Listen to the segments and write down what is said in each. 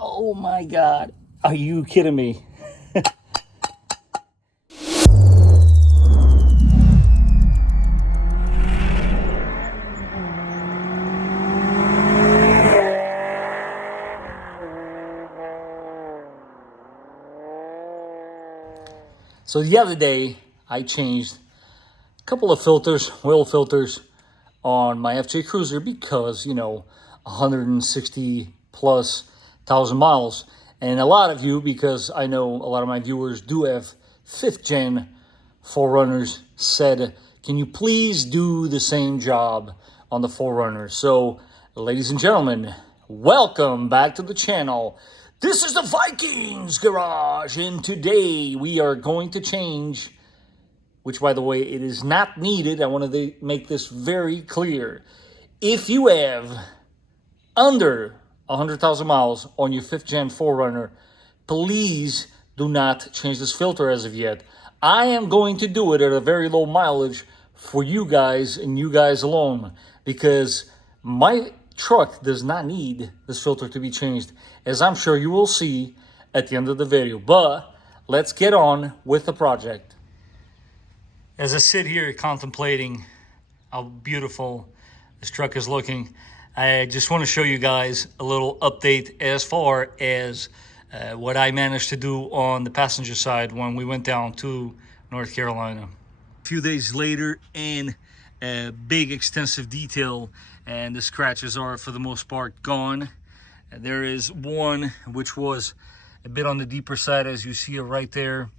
Oh my God. Are you kidding me? So the other day, I changed a couple of filters, oil filters, on my FJ Cruiser because, 160 plus thousand miles. And a lot of you, because I know a lot of my viewers do have 5th gen 4Runners, said, can you please do the same job on the 4Runner? So, ladies and gentlemen, welcome back to the channel. This is the Vikings Garage, and today we are going to change, which, by the way, it is not needed. I wanted to make this very clear. If you have under 100,000 miles on your 5th gen 4Runner, please do not change this filter as of yet. I am going to do it at a very low mileage for you guys and you guys alone, because my truck does not need this filter to be changed, as I'm sure you will see at the end of the video. But let's get on with the project. As I sit here contemplating how beautiful this truck is looking, I just want to show you guys a little update as far as what I managed to do on the passenger side when we went down to North Carolina. A few days later, in big extensive detail, and the scratches are for the most part gone. There is one which was a bit on the deeper side, as you see it right there.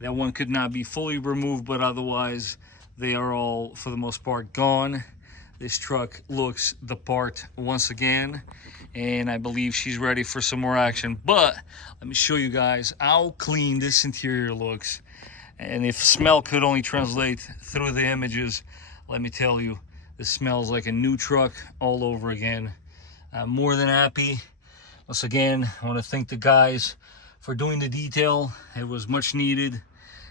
That one could not be fully removed, but otherwise they are all for the most part gone. This truck looks the part once again, and I believe she's ready for some more action. But let me show you guys how clean this interior looks. And if smell could only translate through the images, let me tell you, this smells like a new truck all over again. I'm more than happy. Once again, I want to thank the guys for doing the detail. It was much needed.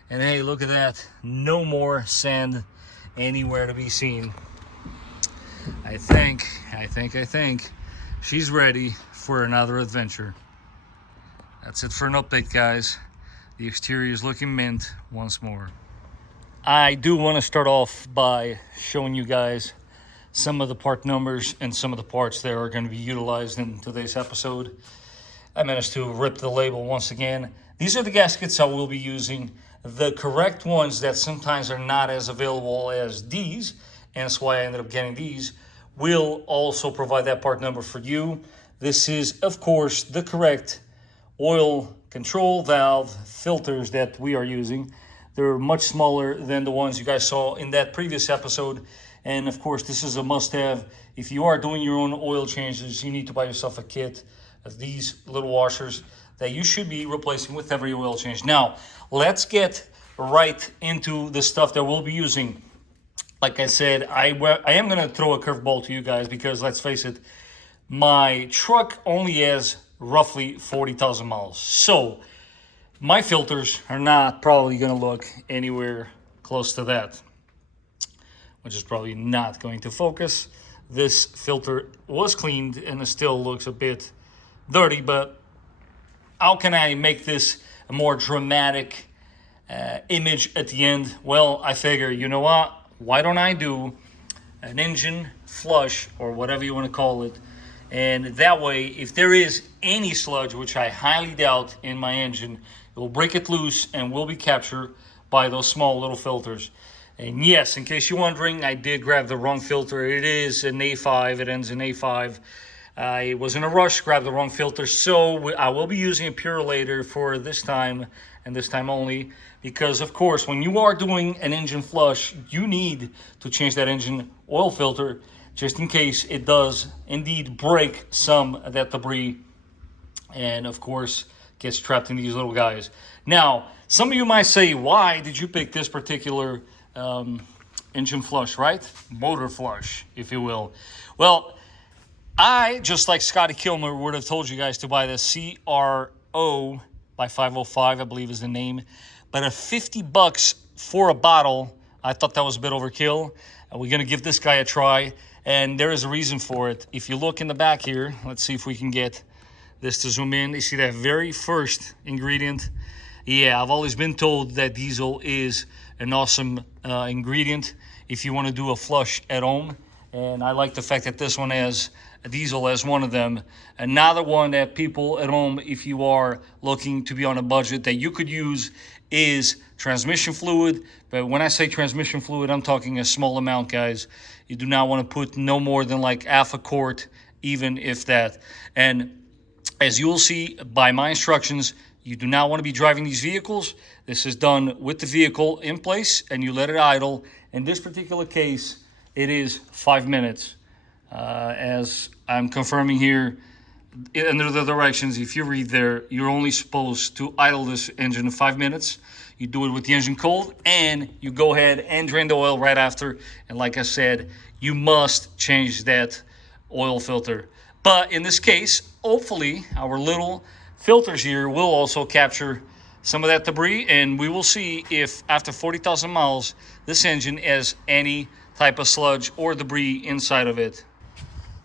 And hey, look at that. No more sand anywhere to be seen. I think she's ready for another adventure. That's it for an update, guys. The exterior is looking mint once more. I do want to start off by showing you guys some of the part numbers and some of the parts that are going to be utilized in today's episode. I managed to rip the label once again. These are the gaskets I will be using. The correct ones that sometimes are not as available as these, and that's why I ended up getting these, will also provide that part number for you. This is, of course, the correct oil control valve filters that we are using. They're much smaller than the ones you guys saw in that previous episode. And of course, this is a must-have. If you are doing your own oil changes, you need to buy yourself a kit of these little washers that you should be replacing with every oil change. Now, let's get right into the stuff that we'll be using. Like I said, I am going to throw a curveball to you guys because, let's face it, my truck only has roughly 40,000 miles. So my filters are not probably going to look anywhere close to that, which is probably not going to focus. This filter was cleaned and it still looks a bit dirty, but how can I make this a more dramatic image at the end? Well, I figure, you know what? Why don't I do an engine flush, or whatever you want to call it, and that way, if there is any sludge, which I highly doubt in my engine, it will break it loose and will be captured by those small little filters. And yes, in case you're wondering, I did grab the wrong filter. It is an A5, it ends in A5. I was in a rush, grabbed the wrong filter, so I will be using a Purolator for this time, and this time only, because of course, when you are doing an engine flush, you need to change that engine oil filter, just in case it does indeed break some of that debris, and of course, gets trapped in these little guys. Now, some of you might say, why did you pick this particular engine flush, right? Motor flush, if you will. Well, I, just like Scotty Kilmer, would have told you guys to buy the CRO by 505, I believe is the name. But at $50 for a bottle, I thought that was a bit overkill. We're going to give this guy a try, and there is a reason for it. If you look in the back here, let's see if we can get this to zoom in. You see that very first ingredient? Yeah, I've always been told that diesel is an awesome ingredient if you want to do a flush at home. And I like the fact that this one has a diesel as one of them. Another one that people at home, if you are looking to be on a budget, that you could use is transmission fluid. But when I say transmission fluid, I'm talking a small amount, guys. You do not want to put no more than like half a quart, even if that. And as you will see by my instructions, you do not want to be driving these vehicles. This is done with the vehicle in place and you let it idle. In this particular case, it is 5 minutes. As I'm confirming here, under the directions, if you read there, you're only supposed to idle this engine 5 minutes. You do it with the engine cold and you go ahead and drain the oil right after. And like I said, you must change that oil filter. But in this case, hopefully our little filters here will also capture some of that debris, and we will see if after 40,000 miles, this engine has any type of sludge or debris inside of it.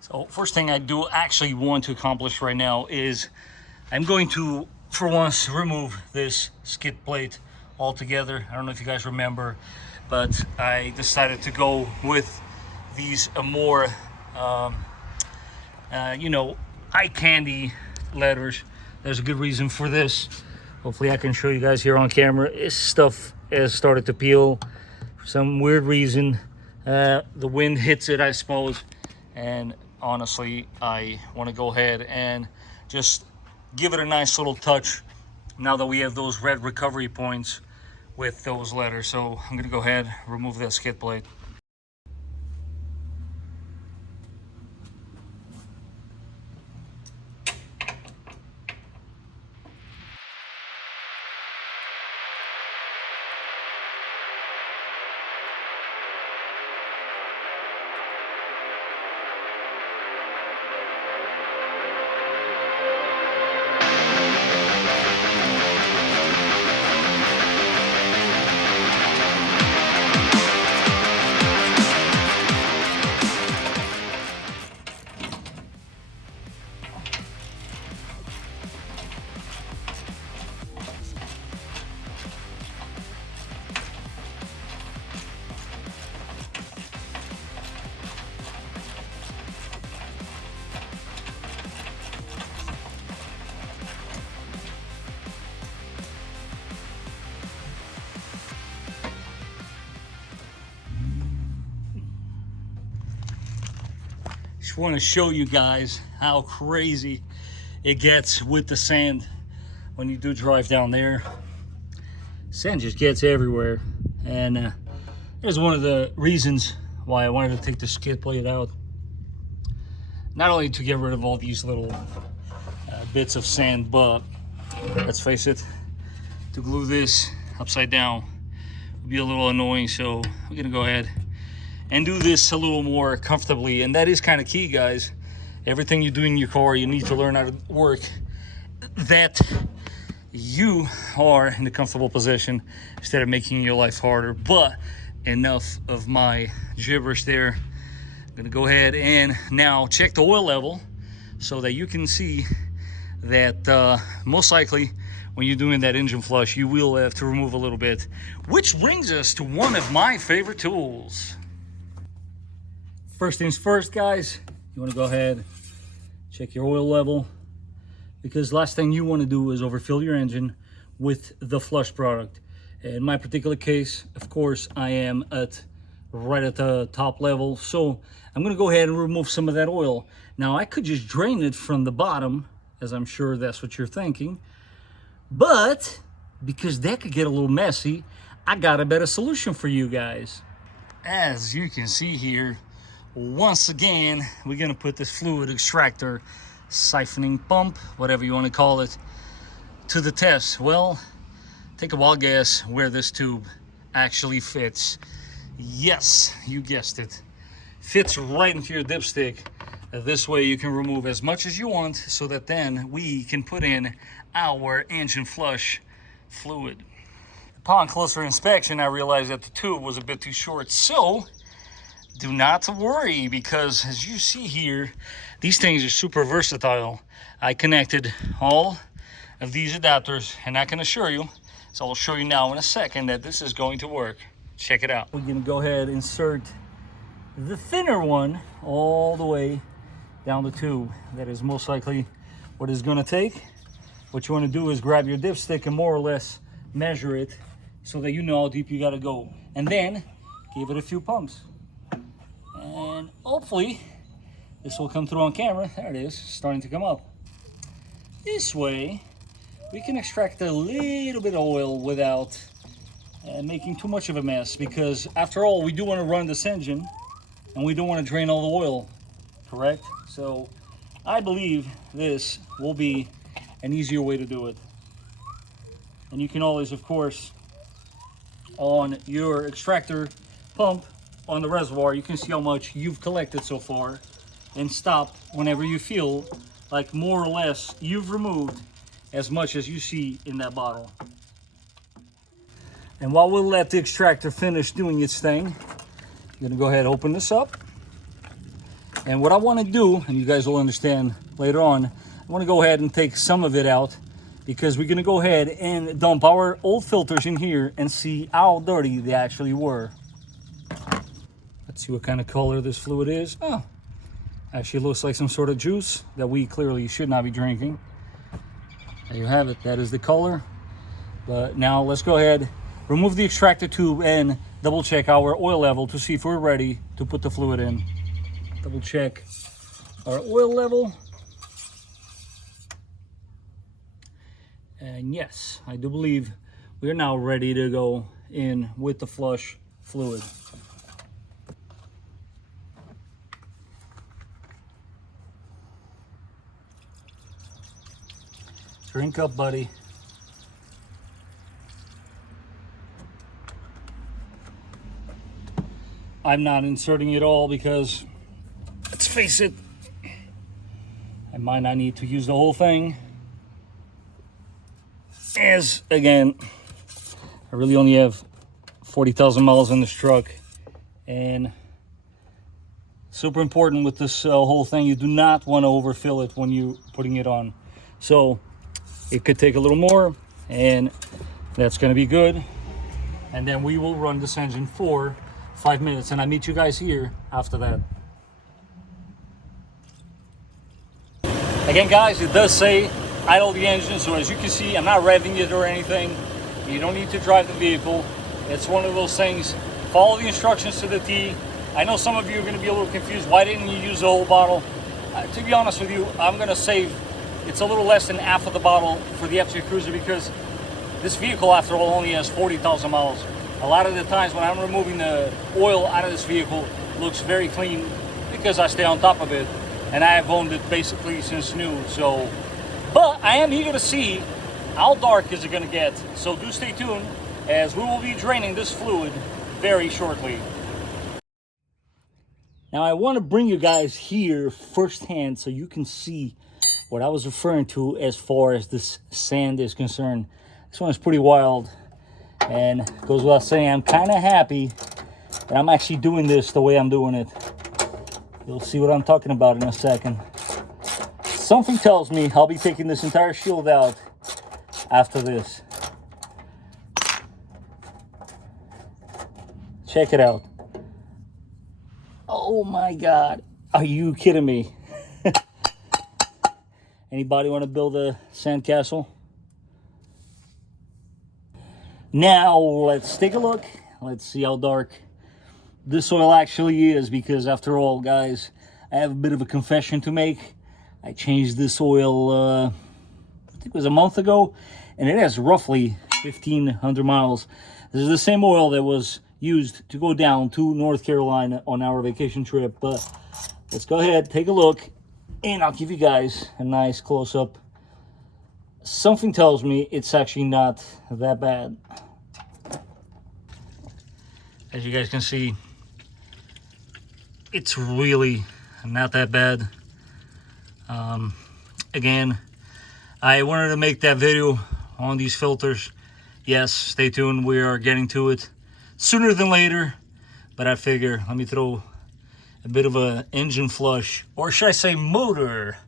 So first thing I do actually want to accomplish right now is I'm going to, for once, remove this skid plate altogether. I don't know if you guys remember, but I decided to go with these more, you know, eye candy letters. There's a good reason for this. Hopefully I can show you guys here on camera. This stuff has started to peel for some weird reason. The wind hits it, I suppose. And honestly, I want to go ahead and just give it a nice little touch now that we have those red recovery points with those letters. So I'm going to go ahead, remove that skid plate. Just want to show you guys how crazy it gets with the sand when you do drive down there. Sand just gets everywhere, and here's one of the reasons why I wanted to take the skid plate out. Not only to get rid of all these little bits of sand, but let's face it, to glue this upside down would be a little annoying. So we're gonna go ahead and do this a little more comfortably. And that is kind of key, guys. Everything you do in your car, you need to learn how to work that you are in a comfortable position instead of making your life harder. But enough of my gibberish there. I'm gonna go ahead and now check the oil level so that you can see that most likely when you're doing that engine flush, you will have to remove a little bit. Which brings us to one of my favorite tools. First things first, guys, you want to go ahead, check your oil level, because last thing you want to do is overfill your engine with the flush product. In my particular case, of course, I am right at the top level, so I'm going to go ahead and remove some of that oil. Now, I could just drain it from the bottom, as I'm sure that's what you're thinking, but because that could get a little messy, I got a better solution for you guys. As you can see here, once again, we're going to put this fluid extractor, siphoning pump, whatever you want to call it, to the test. Well, take a wild guess where this tube actually fits. Yes, you guessed it. Fits right into your dipstick. This way you can remove as much as you want so that then we can put in our engine flush fluid. Upon closer inspection, I realized that the tube was a bit too short, so do not worry, because as you see here, these things are super versatile. I connected all of these adapters, and I can assure you, so I'll show you now in a second, that this is going to work. Check it out. We're gonna go ahead and insert the thinner one all the way down the tube. That is most likely what it's gonna take. What you wanna do is grab your dipstick and more or less measure it so that you know how deep you gotta go. And then give it a few pumps. And hopefully this will come through on camera. There it is, starting to come up. This way we can extract a little bit of oil without making too much of a mess, because after all, we do want to run this engine and we don't want to drain all the oil, correct? So I believe this will be an easier way to do it. And you can always, of course, on your extractor pump on the reservoir, you can see how much you've collected so far, and stop whenever you feel like more or less you've removed as much as you see in that bottle. And while we'll let the extractor finish doing its thing, I'm gonna go ahead and open this up. And what I wanna do, and you guys will understand later on, I wanna go ahead and take some of it out, because we're gonna go ahead and dump our old filters in here and see how dirty they actually were. Let's see what kind of color this fluid is. Oh, actually looks like some sort of juice that we clearly should not be drinking. There you have it, that is the color. But now let's go ahead, remove the extractor tube and double check our oil level to see if we're ready to put the fluid in. Double check our oil level. And yes, I do believe we are now ready to go in with the flush fluid. Drink up, buddy. I'm not inserting it all because, let's face it, I might not need to use the whole thing. As, again, I really only have 40,000 miles on this truck. And super important with this whole thing, you do not want to overfill it when you're putting it on. So it could take a little more, and that's going to be good. And then we will run this engine for 5 minutes, and I meet you guys here after that. Again, guys, it does say idle the engine, so as you can see, I'm not revving it or anything. You don't need to drive the vehicle. It's one of those things, follow the instructions to the T. I know some of you are going to be a little confused. Why didn't you use the whole bottle? To be honest with you, I'm going to save, it's a little less than half of the bottle for the FC Cruiser, because this vehicle, after all, only has 40,000 miles. A lot of the times when I'm removing the oil out of this vehicle, it looks very clean because I stay on top of it, and I have owned it basically since new. So, but I am eager to see how dark is it going to get. So do stay tuned, as we will be draining this fluid very shortly. Now I want to bring you guys here firsthand so you can see what I was referring to as far as this sand is concerned. This one is pretty wild, and goes without saying, I'm kind of happy that I'm actually doing this the way I'm doing it. You'll see what I'm talking about in a second. Something tells me I'll be taking this entire shield out after this. Check it out. Oh my God, are you kidding me? Anybody want to build a sandcastle? Now let's take a look. Let's see how dark this oil actually is, because after all, guys, I have a bit of a confession to make. I changed this oil, I think it was a month ago, and it has roughly 1,500 miles. This is the same oil that was used to go down to North Carolina on our vacation trip. But let's go ahead, take a look, and I'll give you guys a nice close-up. Something tells me it's actually not that bad. As you guys can see, it's really not that bad. Again, I wanted to make that video on these filters. Yes, stay tuned, we are getting to it sooner than later, but I figure let me throw a bit of a engine flush, or should I say motor?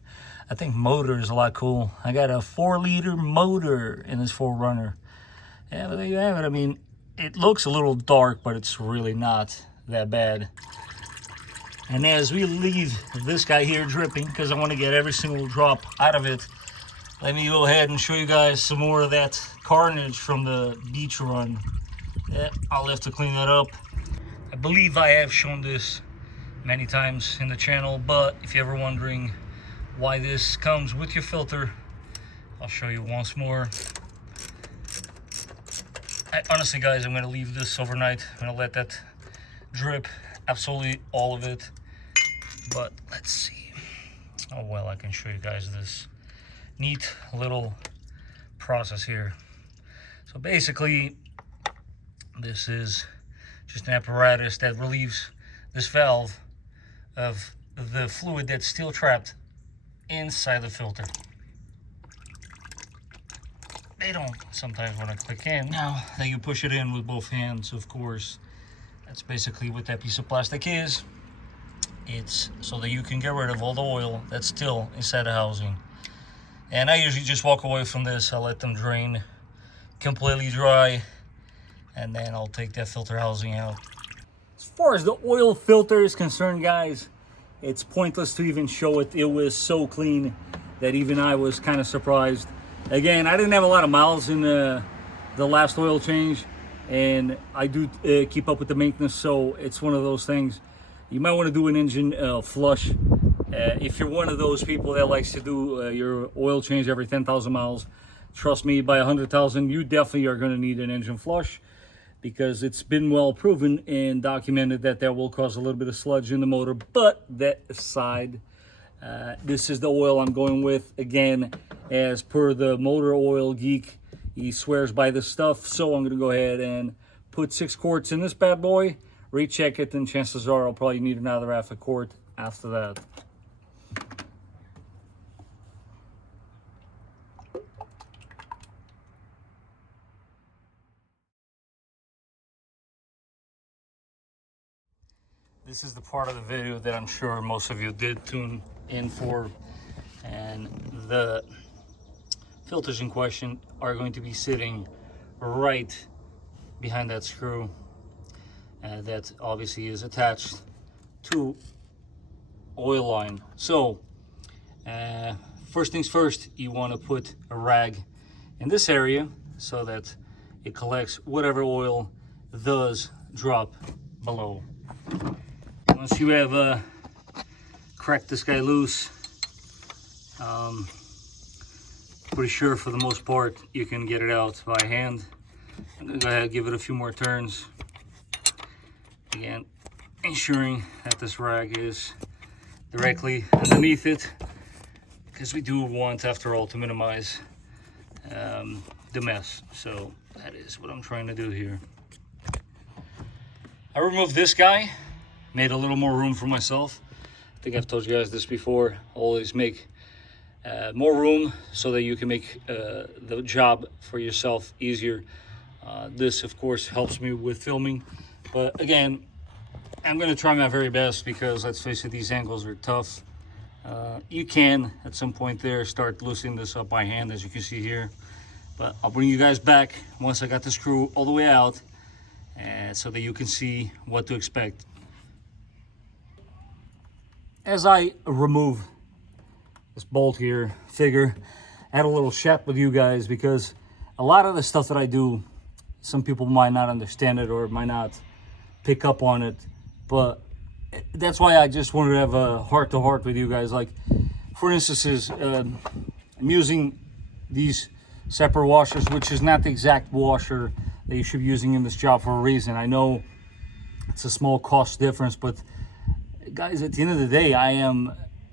I think motor is a lot cool. I got a 4-liter motor in this 4Runner. Yeah, but there you have it. I mean, it looks a little dark, but it's really not that bad. And as we leave this guy here dripping, because I want to get every single drop out of it, let me go ahead and show you guys some more of that carnage from the beach run. Yeah, I'll have to clean that up. I believe I have shown this many times in the channel, but if you're ever wondering why this comes with your filter, I'll show you once more. Honestly, guys, I'm going to leave this overnight. I'm going to let that drip, absolutely all of it. But let's see. Oh, well, I can show you guys this neat little process here. So basically, this is just an apparatus that relieves this valve of the fluid that's still trapped inside the filter. They don't sometimes want to click in. Now that you push it in with both hands, of course, that's basically what that piece of plastic is. It's so that you can get rid of all the oil that's still inside the housing. And I usually just walk away from this. I'll let them drain completely dry, and then I'll take that filter housing out. As far as the oil filter is concerned, guys, it's pointless to even show it. It was so clean that even I was kind of surprised. Again, I didn't have a lot of miles in the last oil change, and I do keep up with the maintenance, so it's one of those things. You might want to do an engine flush. If you're one of those people that likes to do your oil change every 10,000 miles, trust me, by 100,000, you definitely are going to need an engine flush, because it's been well proven and documented that that will cause a little bit of sludge in the motor. But that aside, this is the oil I'm going with. Again, as per the motor oil geek, he swears by this stuff, so I'm going to go ahead and put 6 quarts in this bad boy, recheck it, and chances are I'll probably need another half a quart after that. This is the part of the video that I'm sure most of you did tune in for, and the filters in question are going to be sitting right behind that screw that obviously is attached to oil line. So first things first, you want to put a rag in this area so that it collects whatever oil does drop below. Once you have cracked this guy loose, pretty sure for the most part you can get it out by hand. I'm gonna go ahead and give it a few more turns. Again, ensuring that this rag is directly underneath it, because we do want, after all, to minimize the mess. So that is what I'm trying to do here. I removed this guy, made a little more room for myself. I think I've told you guys this before. Always make more room so that you can make the job for yourself easier. This, of course, helps me with filming. But again, I'm going to try my very best, because let's face it, these angles are tough. You can, at some point there, start loosening this up by hand, as you can see here. But I'll bring you guys back once I got the screw all the way out, so that you can see what to expect. As I remove this bolt here, figure I had a little chat with you guys, because a lot of the stuff that I do, some people might not understand it or might not pick up on it, but that's why I just wanted to have a heart-to-heart with you guys. Like, for instance, I'm using these separate washers, which is not the exact washer that you should be using in this job for a reason. I know it's a small cost difference, but guys, at the end of the day, I am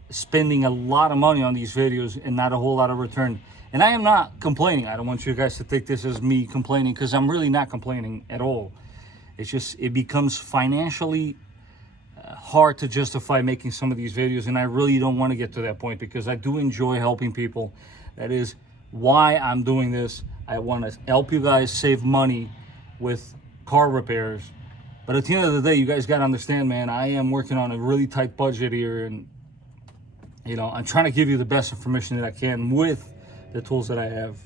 spending a lot of money on these videos and not a whole lot of return. And I am not complaining. I don't want you guys to think this is me complaining, because I'm really not complaining at all. It's just, it becomes financially hard to justify making some of these videos, and I really don't want to get to that point, because I do enjoy helping people. That is why I'm doing this. I want to help you guys save money with car repairs. But at the end of the day, you guys got to understand, man, I am working on a really tight budget here, and you know, I'm trying to give you the best information that I can with the tools that I have.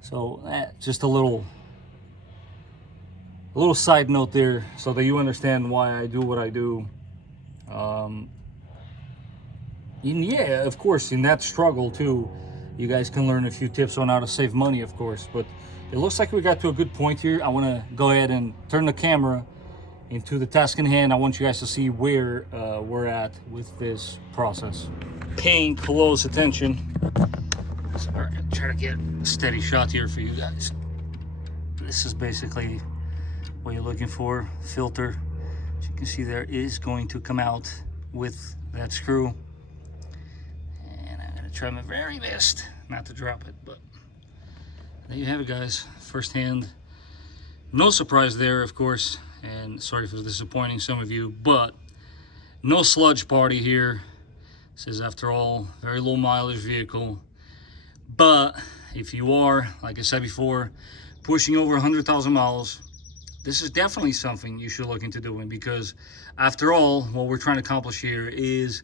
So just a little side note there, so that you understand why I do what I do. And yeah, of course, in that struggle too, you guys can learn a few tips on how to save money, of course. But it looks like we got to a good point here. I want to go ahead and turn the camera into the task in hand. I want you guys to see where we're at with this process. Paying close attention. So, all right, try to get a steady shot here for you guys. This is basically what you're looking for. Filter, as you can see, there is going to come out with that screw. And I'm going to try my very best not to drop it, but there you have it, guys. First hand. No surprise there, of course, and sorry for disappointing some of you, but no sludge party here. This is, after all, very low mileage vehicle. But if you are, like I said before, pushing over 100,000 miles, this is definitely something you should look into doing, because after all, what we're trying to accomplish here is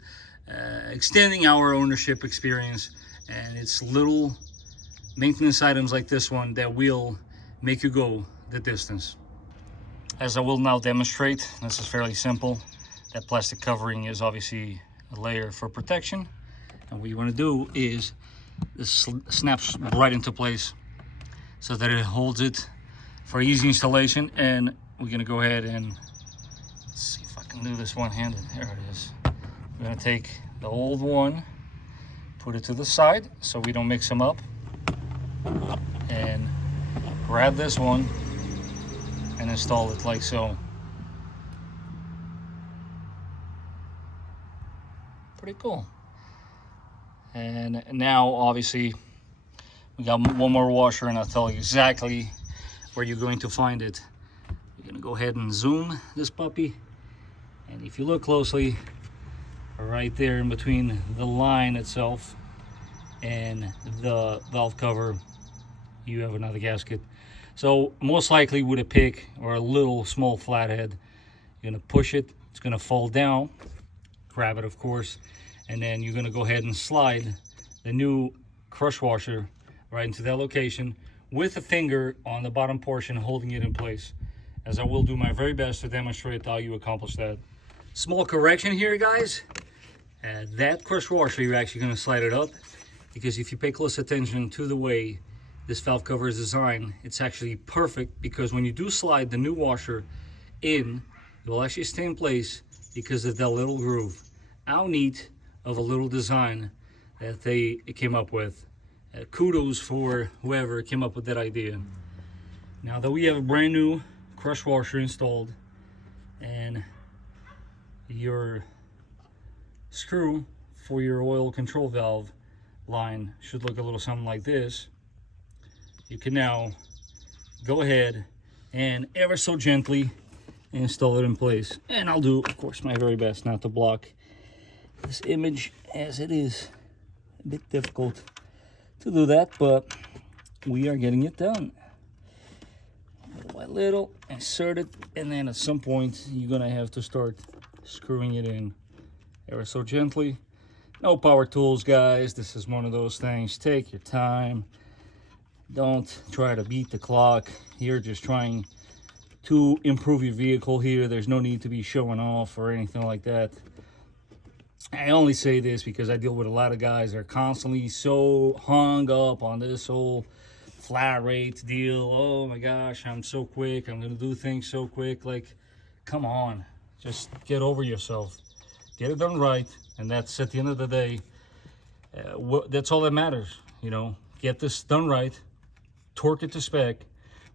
extending our ownership experience, and it's little maintenance items like this one that will make you go the distance. As I will now demonstrate, this is fairly simple. That plastic covering is obviously a layer for protection, and what you want to do is this snaps right into place so that it holds it for easy installation. And we're going to go ahead and let's see if I can do this one-handed. There it is. We're going to take the old one, put it to the side so we don't mix them up, and grab this one and install it like so. Pretty cool. And now obviously we got one more washer, and I'll tell you exactly where you're going to find it. You're going to go ahead and zoom this puppy, and if you look closely, right there in between the line itself and the valve cover, you have another gasket. So most likely with a pick or a little small flathead, you're going to push it, it's going to fall down, grab it of course, and then you're going to go ahead and slide the new crush washer right into that location with a finger on the bottom portion holding it in place, as I will do my very best to demonstrate how you accomplish that. Small correction here, guys. That crush washer, you're actually going to slide it up, because if you pay close attention to the way this valve cover is designed, it's actually perfect, because when you do slide the new washer in, it will actually stay in place because of that little groove. How neat of a little design that they came up with. Kudos for whoever came up with that idea. Now that we have a brand new crush washer installed, and your screw for your oil control valve line should look a little something like this, you can now go ahead and ever so gently install it in place. And I'll do, of course, my very best not to block this image, as it is a bit difficult to do that, but we are getting it done. Little by little, insert it, and then at some point you're gonna have to start screwing it in ever so gently. No power tools, guys. This is one of those things. Take your time. Don't try to beat the clock. You're just trying to improve your vehicle here. There's no need to be showing off or anything like that. I only say this because I deal with a lot of guys that are constantly so hung up on this whole flat rate deal. Oh my gosh, I'm so quick. I'm going to do things so quick. Like, come on. Just get over yourself. Get it done right. And that's, at the end of the day, that's all that matters. You know, get this done right. Torque it to spec,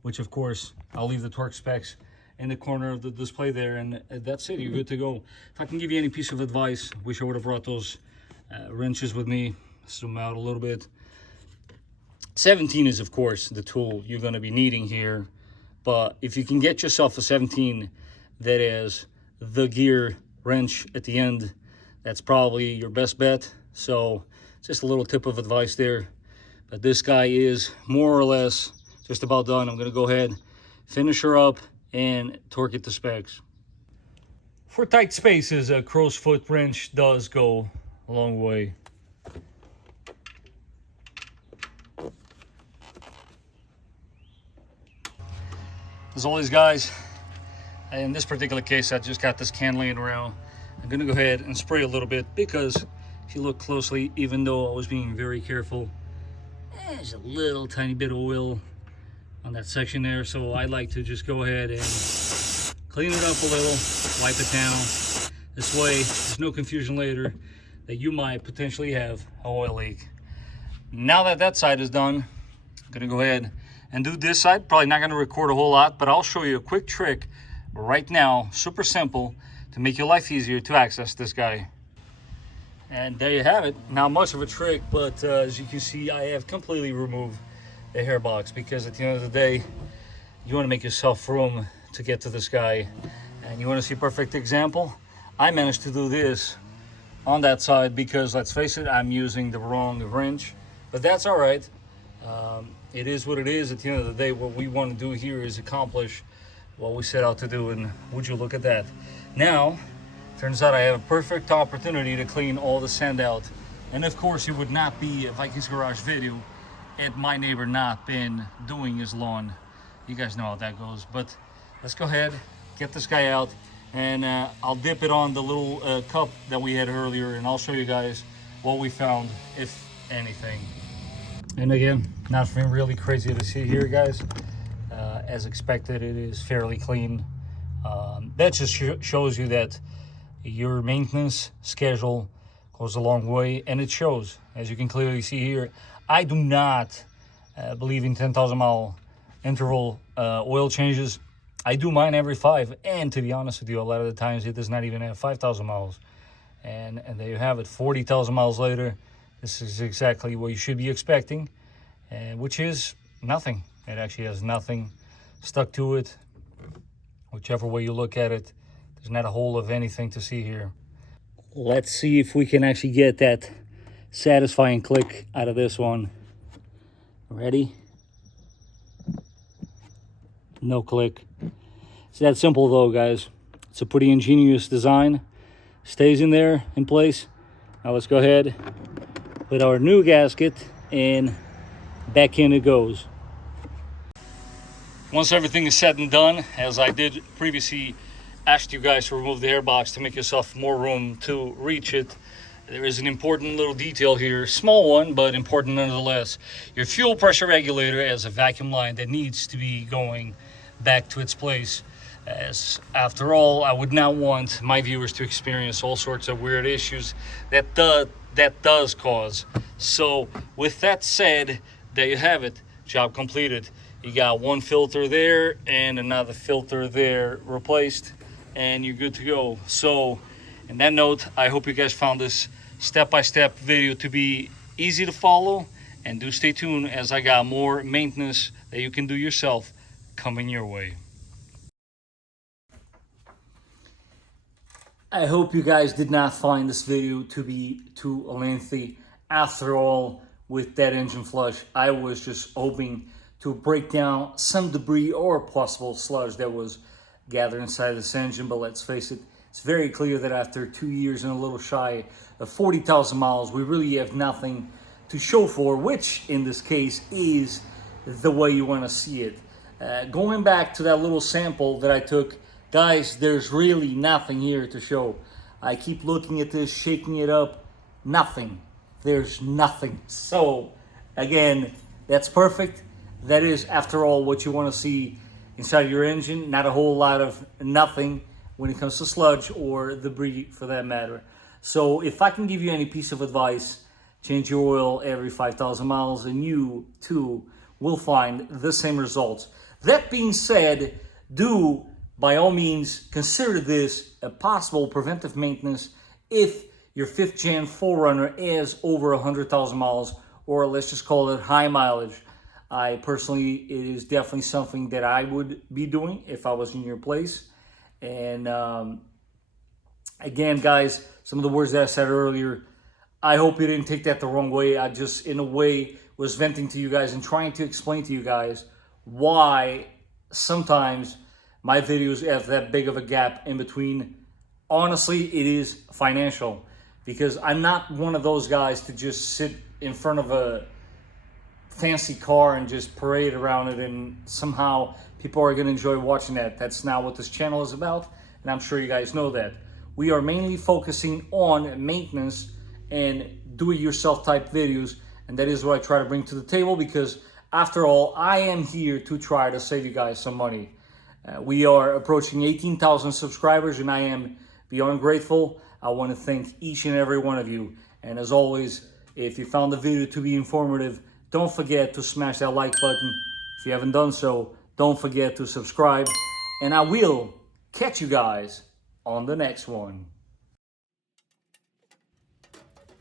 which of course, I'll leave the torque specs in the corner of the display there, and that's it. You're good to go. If I can give you any piece of advice, wish I would have brought those wrenches with me. Zoom out a little bit. 17 is of course the tool you're going to be needing here, but if you can get yourself a 17 that is the gear wrench at the end, that's probably your best bet. So just a little tip of advice there. But this guy is more or less just about done. I'm going to go ahead, finish her up, and torque it to specs. For tight spaces, a crow's foot wrench does go a long way. As always, guys, in this particular case, I just got this can laying around. I'm gonna go ahead and spray a little bit because if you look closely, even though I was being very careful, there's a little tiny bit of oil on that section there. So I like to just go ahead and clean it up a little, wipe it down. This way, there's no confusion later that you might potentially have an oil leak. Now that that side is done, I'm gonna go ahead and do this side. Probably not gonna record a whole lot, but I'll show you a quick trick right now, super simple, to make your life easier to access this guy. And there you have it. Not much of a trick, but as you can see, I have completely removed the hair box because at the end of the day, you wanna make yourself room to get to this guy. And you wanna see a perfect example? I managed to do this on that side because, let's face it, I'm using the wrong wrench, but that's all right. It is what it is. At the end of the day, what we want to do here is accomplish what we set out to do, and would you look at that. Now, turns out I have a perfect opportunity to clean all the sand out. And of course, it would not be a Vikings Garage video had my neighbor not been doing his lawn. You guys know how that goes. But let's go ahead, get this guy out, and I'll dip it on the little cup that we had earlier, and I'll show you guys what we found, if anything. And again, nothing really crazy to see here, guys. As expected, it is fairly clean. That just shows you that your maintenance schedule goes a long way, and it shows. As you can clearly see here, I do not believe in 10,000 mile interval oil changes. I do mine every 5, and to be honest with you, a lot of the times it does not even have 5,000 miles. And there you have it, 40,000 miles later. This is exactly what you should be expecting, which is nothing. It actually has nothing stuck to it. Whichever way you look at it, there's not a hole of anything to see here. Let's see if we can actually get that satisfying click out of this one. Ready? No click. It's that simple though, guys. It's a pretty ingenious design. Stays in there in place. Now let's go ahead with our new gasket, and back in it goes. Once everything is said and done, as I did previously asked you guys to remove the hair box to make yourself more room to reach it, there is an important little detail here, small one, but important nonetheless. Your fuel pressure regulator has a vacuum line that needs to be going back to its place. As after all, I would not want my viewers to experience all sorts of weird issues that does cause. So with that said, there you have it, job completed. You got one filter there and another filter there replaced, and you're good to go. So in that note, I hope you guys found this step-by-step video to be easy to follow, and do stay tuned as I got more maintenance that you can do yourself coming your way. I hope you guys did not find this video to be too lengthy. After all, with that engine flush, I was just hoping to break down some debris or possible sludge that was gathered inside this engine. But let's face it, it's very clear that after 2 years and a little shy of 40,000 miles, we really have nothing to show for, which in this case is the way you want to see it. Going back to that little sample that I took, guys, there's really nothing here to show. I keep looking at this, shaking it up, nothing. There's nothing. So again, that's perfect. That is, after all, what you want to see inside your engine. Not a whole lot of nothing when it comes to sludge or debris for that matter. So if I can give you any piece of advice, change your oil every 5,000 miles and you too will find the same results. That being said, do by all means consider this a possible preventive maintenance if your 5th gen 4Runner is over 100,000 miles, or let's just call it high mileage. I personally, it is definitely something that I would be doing if I was in your place. And again, guys, some of the words that I said earlier, I hope you didn't take that the wrong way. I just, in a way, was venting to you guys and trying to explain to you guys why sometimes my videos have that big of a gap in between. Honestly, it is financial, because I'm not one of those guys to just sit in front of a fancy car and just parade around it and somehow people are going to enjoy watching that. That's not what this channel is about, and I'm sure you guys know that. We are mainly focusing on maintenance and do-it-yourself type videos, and that is what I try to bring to the table, because after all, I am here to try to save you guys some money. We are approaching 18,000 subscribers, and I am beyond grateful. I want to thank each and every one of you. And as always, if you found the video to be informative, don't forget to smash that like button. If you haven't done so, don't forget to subscribe. And I will catch you guys on the next one.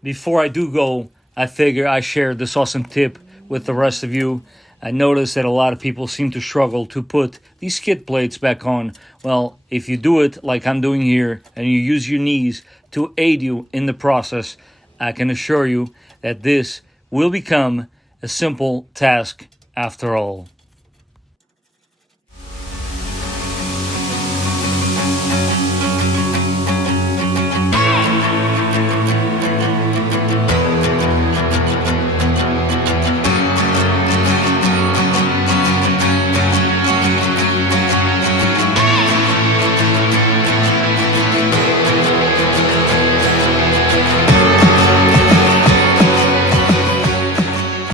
Before I do go, I figure I share this awesome tip with the rest of you. I noticed that a lot of people seem to struggle to put these skid plates back on. Well, if you do it like I'm doing here and you use your knees to aid you in the process, I can assure you that this will become a simple task after all.